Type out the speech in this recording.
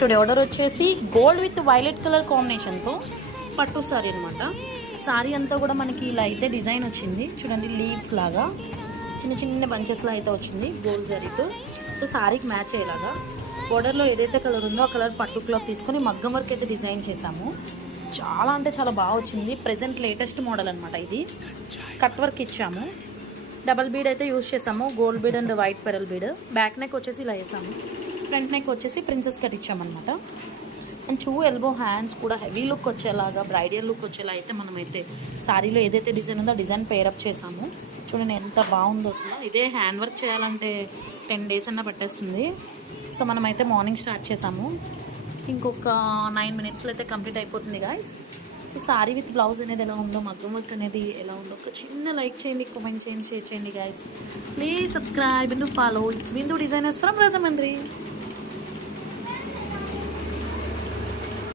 Today order వచ్చేసి gold with violet colour కాంబినేషన్తో పట్టు సారీ అనమాట. సారీ అంతా కూడా మనకి ఇలా అయితే డిజైన్ వచ్చింది చూడండి, లీవ్స్ లాగా చిన్న చిన్న బంచెస్లో అయితే వచ్చింది గోల్డ్ జరీతో. సో సారీకి మ్యాచ్ అయ్యేలాగా బోర్డర్లో ఏదైతే కలర్ ఉందో ఆ కలర్ పట్టు క్లాత్ తీసుకొని మగ్గం వర్క్ అయితే డిజైన్ చేసాము. చాలా అంటే చాలా బాగా వచ్చింది. ప్రెజెంట్ లేటెస్ట్ మోడల్ అనమాట. ఇది కట్ వర్క్ ఇచ్చాము, డబల్ బీడ్ అయితే యూజ్ చేసాము, gold bead and white pearl bead. Back neck వచ్చేసి ఇలా వేసాము, ఫ్రంట్ నెక్ వచ్చేసి ప్రిన్సెస్ కట్ ఇచ్చామన్నమాట. అండ్ ఎల్బో హ్యాండ్స్ కూడా హెవీ లుక్ వచ్చేలాగా, బ్రైడల్ లుక్ వచ్చేలా అయితే మనమైతే శారీలో ఏదైతే డిజైన్ ఉందో ఆ డిజైన్ పేరప్ చేసాము. చూడండి ఎంత బాగుందో అసలు. ఇదే హ్యాండ్ వర్క్ చేయాలంటే 10 days అన్నా పట్టేస్తుంది. సో మనమైతే మార్నింగ్ స్టార్ట్ చేసాము, ఇంకొక 9 minutesలో అయితే కంప్లీట్ అయిపోతుంది guys. So sorry with blouse అనేది ఎలా ఉందో, మగ్గం వర్క్ అనేది ఎలా ఉందో ఒక చిన్న లైక్ చేయండి, కామెంట్ చేయండి, షేర్ చేయండి guys. Please subscribe and follow. It's Bindu designers from Rajahmundry.